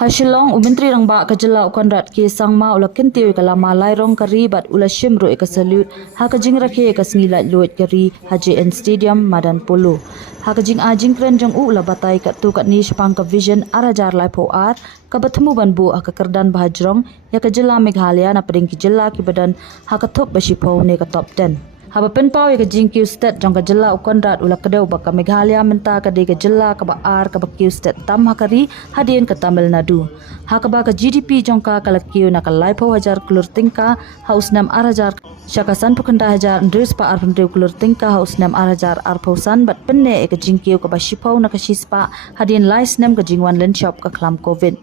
Hasilong Myntri Rangbah ka Jylla ukanrat ki sangma ula kintiu ka lama lairong kari bat ula shimru ka salute hakajing Rakhe ka Sngi Laitluid kari HJN Stadium Madan Polo. Hakajing ajing krenjang ula batai ka tu kat ni sepang ka vision arajar laipo ar ka batemu banbu kerdan bahajrong ya ka Jylla Meghalaya na peding ki Jylla ki badan hakatop basipau ne ka top 10. Haba Pynpaw ka jingkiu state jong ka Jylla ukanrat ula kadeu baka Meghalaya menta ka de ka Jylla ka ba ar ka bakiu state tam hakari hadien ka Tamil Nadu. Hakaba ka GDP jong ka kalakiu na ka laipo hajar kulur tingka haus nam arajar syakasan pukanda hajar ndris pa arpendeu kulur tingka haus nam arajar arpausan bat penne ka jingkiu ka basipau na ka shispa hadien lais nam ka jingwan len shop ka klam covid.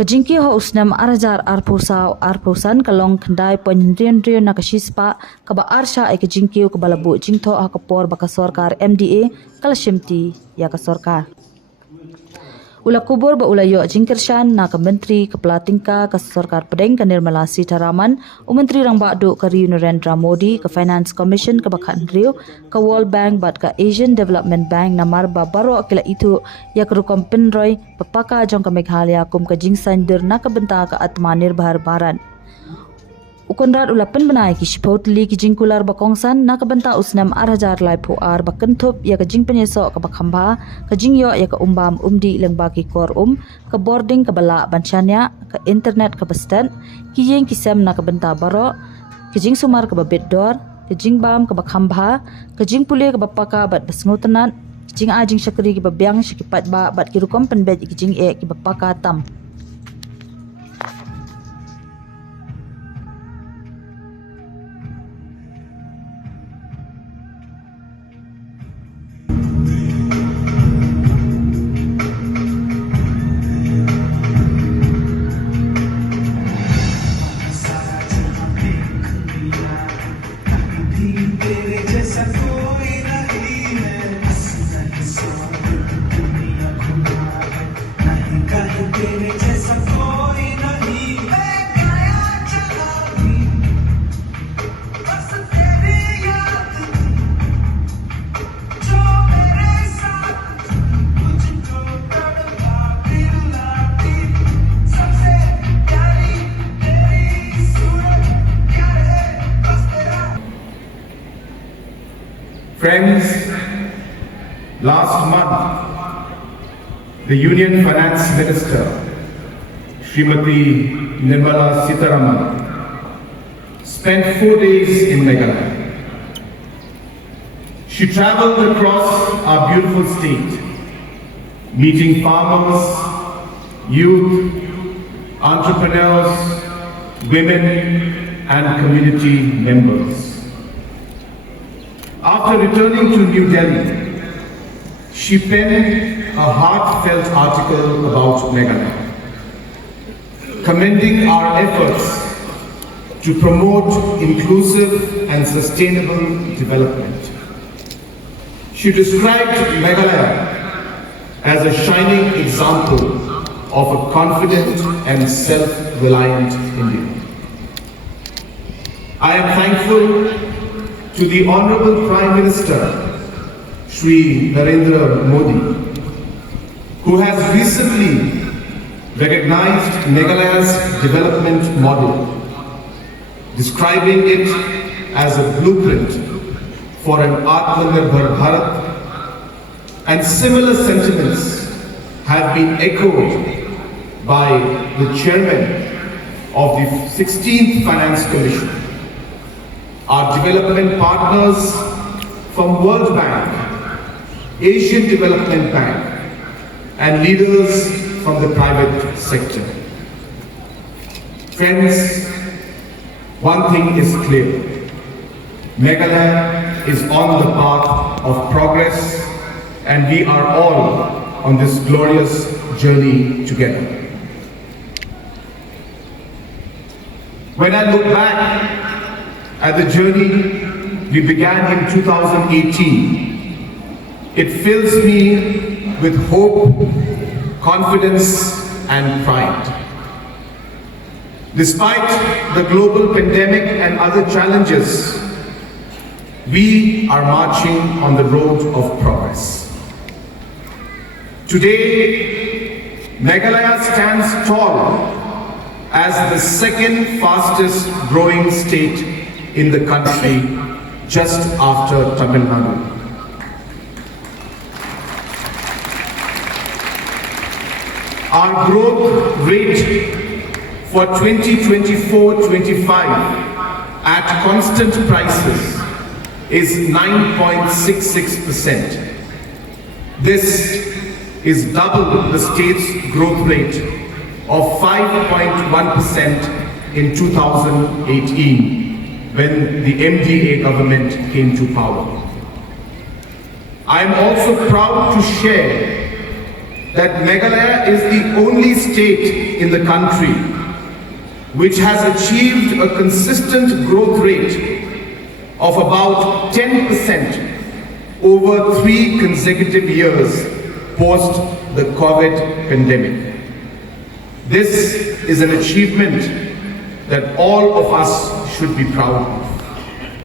Kajingki ho usnam arajar arpusan kalong kandai penyenrian na kasispa kaba arsha ay kajingki ko balabu jingtho akapor baka sorkar MDA kalashimti ya ka sorkar. Ula kubur ba ula yo jingkirshan na ka Myntri kepala tingka ka sorkar pedeng ka Nirmala Sitharaman Myntri Rangbah do ka Narendra Modi ka Finance Commission ka bakhan rio ka World Bank bat ka Asian Development Bank na marba baro akila itu ya ka rukom pinroy papaka jong ka Meghalaya kum ka jingsan dir na ka benta ka atma nirbahar baran. Ukonrat ula penbenai ki shipotli ki jingkular bakongsan na kabenta usnam arajar laipo ar bakentup ya ka jing penyeso ka bakhamba ka jingyo ya ka umbam umdi leng baki kor ka boarding ka bala banchanya ka internet ka bastan ki yeng ki sem na kabenta baro ki jing sumar ka babedor ki jing bam ka bakhamba ka jing pule ka bapaka bat basngutenan ki jing ajing syakri ki babyang syikipat ba bat ki rukom penbet ki jing ki bapaka tam. Friends, last month, the Union Finance Minister, Srimati Nirmala Sitharaman, spent 4 days in Meghalaya. She travelled across our beautiful state, meeting farmers, youth, entrepreneurs, women, and community members. After returning to New Delhi, she penned a heartfelt article about Meghalaya, commending our efforts to promote inclusive and sustainable development. She described Meghalaya as a shining example of a confident and self-reliant India. I am thankful to the Honorable Prime Minister, Shri Narendra Modi, who has recently recognized Meghalaya's development model, describing it as a blueprint for an Atmanirbhar Bharat, and similar sentiments have been echoed by the Chairman of the 16th Finance Commission, our development partners from World Bank, Asian Development Bank, and leaders from the private sector. Friends, one thing is clear. Meghalaya is on the path of progress, and we are all on this glorious journey together. When I look back at the journey we began in 2018, it fills me with hope, confidence, and pride. Despite the global pandemic and other challenges, we are marching on the road of progress. Today, Meghalaya stands tall as the second fastest growing state in the country, just after Tamil Nadu. Our growth rate for 2024-25 at constant prices is 9.66%. This is double the state's growth rate of 5.1% in 2018 when the MDA government came to power. I am also proud to share that Meghalaya is the only state in the country which has achieved a consistent growth rate of about 10% over 3 consecutive years post the COVID pandemic. This is an achievement that all of us should be proud of.